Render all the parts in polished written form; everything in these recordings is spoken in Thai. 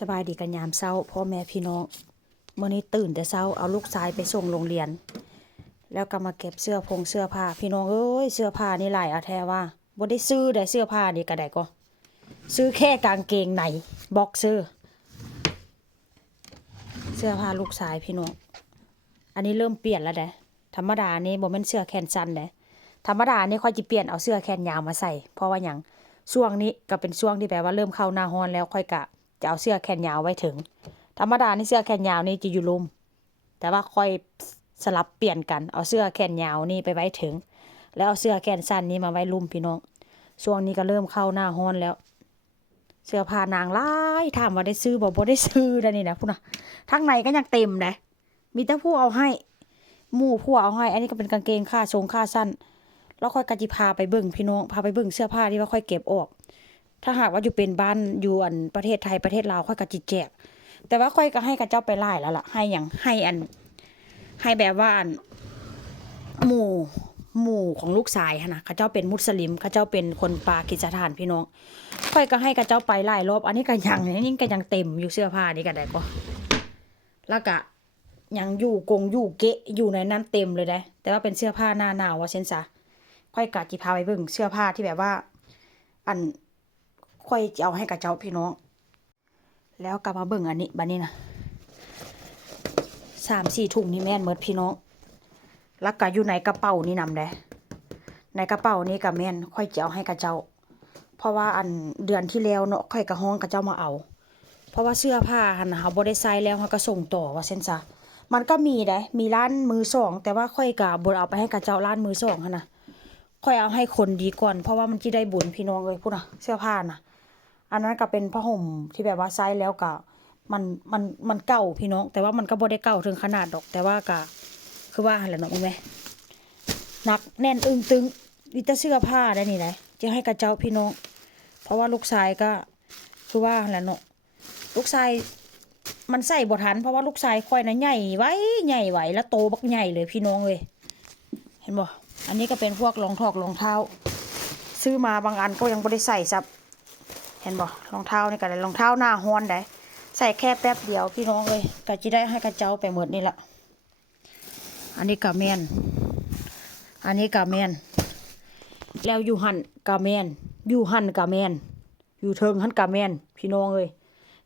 สบายดีกันยามเช้าพ่อแม่พี่น้องมื้อนี้ตื่นแต่เช้าเอาลูกชายไปส่งโรงเรียนแล้วก็มาเก็บเสื้อผ้าพี่น้องเอ้ยเสื้อผ้านี่หลายเอาแท้ว่าบ่ได้ซื้อได้เสื้อผ้านี่ก็ได้ก็ซื้อแค่กางเกงในบ็อกเซอร์เสื้อผ้าลูกชายพี่น้องอันนี้เริ่มเปลี่ยนแล้วเด้ธรรมดานี่บ่แม่นเสื้อแขนสั้นเด้ธรรมดานี่ค่อยสิเปลี่ยนเอาเสื้อแขนยาวมาใส่เพราะว่าหยังช่วงนี้ก็เป็นช่วงที่แบบว่าเริ่มเข้าหน้าร้อนแล้วค่อยกะจะเอาเสื้อแขนยาวไว้ถึงธรรมดานี่เสื้อแขนยาวนี่จะอยู่ลมแต่ว่าค่อยสลับเปลี่ยนกันเอาเสื้อแขนยาวนี่ไปไว้ถึงแล้วเอาเสื้อแขนสั้นนี้มาไว้ลุ่มพี่น้องช่วงนี้ก็เริ่มเข้าหน้าร้อนแล้วเสื้อผ้านางหลายถามว่าได้ซื้อบ่ได้ซื้อได้นี่นะพุ่นน่ะทั้งในก็ยังเต็มนะมีแต่ผู้เอาให้หมู่ผู้เอาให้อันนี้ก็เป็นกางเกงขาสั้นแล้วค่อยกะจิพาไปเบิ่งพี่น้องพาไปเบิ่งเสื้อผ้าที่ว่าค่อยเก็บออกถ้าหากว่าอยู่เป็นบ้านอยู่อันประเทศไทยประเทศลาวค่อยกะจิแจกแต่ว่าค่อยก็ให้กับเจ้าไปหลายแล้วล่ะให้หยังให้แบบว่าอันหมู่ของลูกชายหั่นน่ะเขาเจ้าเป็นมุสลิมเขาเจ้าเป็นคนปากีสถานพี่น้องค่อยก็ให้กับเจ้าไปหลายรอบอันนี้ก็ยังนี่ก็ยังเต็มอยู่เสื้อผ้านี่ก็ได้ก็แล้วก็ยังอยู่เกะอยู่ในนั้นเต็มเลยได้แต่ว่าเป็นเสื้อผ้าหน้าหนาวว่าเช่นซะค่อยกะจิพาไปเบิ่งเสื้อผ้าที่แบบว่าอันค่อยจะเอาให้กับเจ้าพี่น้องแล้วกลับมาเบิ่งอันนี้บัดนี้นะ3-4 ถุงนี่แม่นหมดพี่น้องแล้วก็อยู่ในกระเป๋านี่นำได้ในกระเป๋านี้ก็แม่นค่อยจะเอาให้กับเจ้าเพราะว่าอันเดือนที่แล้วเนาะค่อยก็ฮ้องกับเจ้ามาเอาเพราะว่าเสื้อผ้าหั่นน่ะเฮาบ่ได้ใช้แล้วเฮาก็ส่งต่อว่าเช่นซะมันก็มีได้มีร้านมือสองแต่ว่าค่อยก็บ่เอาไปให้กับเจ้าร้านมือสองหั่นน่ะค่อยเอาให้คนดีก่อนเพราะว่ามันสิได้บุญพี่น้องเอ้ยพุ่นน่ะเสื้อผ้าน่ะอันนั้นก็เป็นผ้าห่มที่แบบว่าใช้แล้วก็มันเก่าพี่น้องแต่ว่ามันก็บ่ได้เก่าถึงขนาดดอกแต่ว่าก็คือว่าหั่นแหละเนาะมึงแม่หนักแน่นอึ้งตึงมีแต่เสื้อผ้าได้นี่แหละจะให้กับเจ้าพี่น้องเพราะว่าลูกชายก็คือว่าหั่นแหละเนาะลูกชายมันใส่บ่ทันเพราะว่าลูกชายค่อยน่ะใหญ่ไว้แล้วโตบักใหญ่เลยพี่น้องเอ้ยเห็นบ่อันนี้ก็เป็นพวกรองเท้าซื้อมาบางอันก็ยังบ่ได้ใส่ซับเห็นบ่รองเท้านี่ก็ได้รองเท้าหน้าฮ้อนได้ใส่แค่แป๊บเดียวพี่น้องเอ้ยก็สิได้ให้กับเจ้าไปหมดนี่ล่ะอันนี้ก็แม่นอันนี้ก็แม่นแล้วอยู่หั่นก็แม่นอยู่หั่นก็แม่นอยู่เทิงหั่นก็แม่นพี่น้องเอ้ย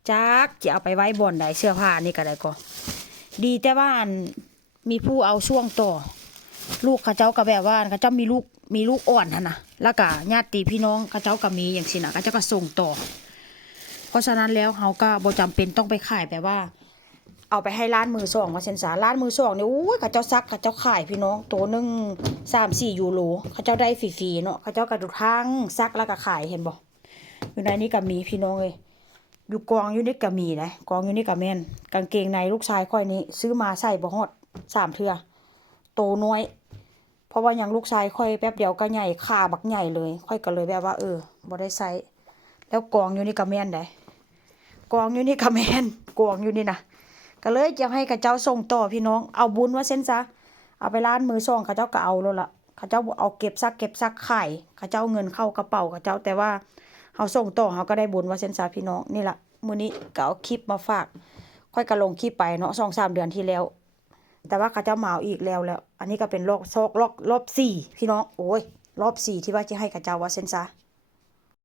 จักจะเอาไปไว้บ่อนใดเสื้อผ้านี่ก็ได้ก็ดีแต่ว่ามีผู้เอาช่วงต่อลูกเขาเจ้าก็แบบว่าเขาเจ้ามีลูกอ่อนหั่นน่ะแล้วก็ญาติพี่น้องเขาเจ้าก็มีอย่างซี่น่ะเขาเจ้าก็ส่งต่อเพราะฉะนั้นแล้วเฮาก็บ่จำเป็นต้องไปขายแบบว่าเอาไปให้ร้านมือสองว่าเช่นซะร้านมือสองนี่โอ้ยเขาเจ้าซักเขาเจ้าขายพี่น้องตัวนึง3-4 ยูโรเขาเจ้าได้ฟรีๆเนาะเขาเจ้าก็ดูทางซักแล้วก็ขายเห็นบ่อยู่ในนี้ก็มีพี่น้องเอ้ยอยู่กองอยู่นี่ก็มีนะกองอยู่นี่ก็แม่นกางเกงในลูกชายค่อยนี้ซื้อมาใส่บ่ฮอด3 เทื่อโตน้อยเพราะว่ายังลูกชายค่อยแป๊บเดียวก็ใหญ่ขาบักใหญ่เลยค่อยก็เลยแบบว่าบ่ได้ใส่แล้วกองอยู่นี่ก็แม่นได้กองอยู่นี่ก็แม่นกองอยู่นี่นะก็เลยจะให้กับเจ้าส่งต่อพี่น้องเอาบุญว่าเส้นซะเอาไปร้านมือสองเขาเจ้าก็เอาแล้วล่ะเขาเจ้าเอาเก็บซักขายเขาเจ้าเงินเข้ากระเป๋าเขาเจ้าแต่ว่าเฮาส่งต่อเฮาก็ได้บุญว่าเส้นซะพี่น้องนี่ล่ะมื้อนี้ก็เอาคลิปมาฝากค่อยก็ลงคลิปไปเนาะ2-3 เดือนที่แล้วแต่ว่าเขาเจ้ามาเอาอีกแล้วอันนี้ก็เป็นรอบ4พี่น้องโอ้ยรอบ4ที่ว่าจะให้กับเจ้าว่าเส้นซะ